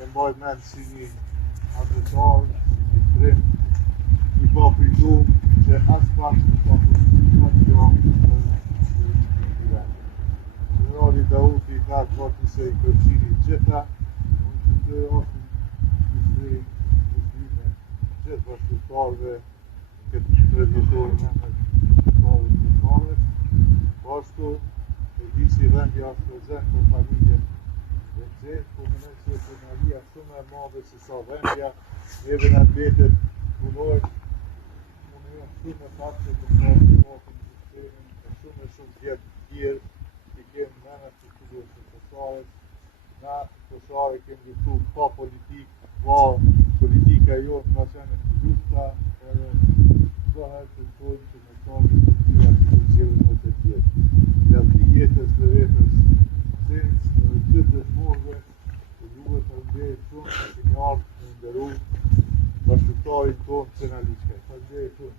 e mbaj mend si një advetar, një trim, i ka pritum që as pak nuk ka përshqyqat kjo Generali Dauti ka gati se i kërqini gjitha, unë që të është një muslime gjithë bashkëtarve këtë traditorë me bashkëtarve. Pashtu, e di si vendi është prezent për familjen Benxhet, po mënej që pronaria shumë e madhe se sa vendja, neve në mbetet punojnë, unë jam shumë e faktë që të parë të pakën në sistemin, e shumë vjetë tjerë, që kemë menet që të duhet të Kosarës, na Kosare kemë luftu pa politikë, pa politika jonë ka qenë lufta, edhe çdo herë që tojnë që me tajnë të tira që të zirë në të tjetë. Lafti jetës dhe vetës sens, edhe gjithë dëshmorëve, të duhet të ndërë shumë, që një ardhë në ndëru, bashkëtarin tonë që në liqke. Të ndërë shumë.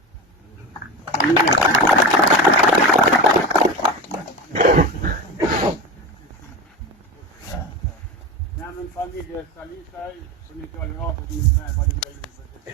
Në familje Salisaj, për një fjallë rafët një me falimderit së të të.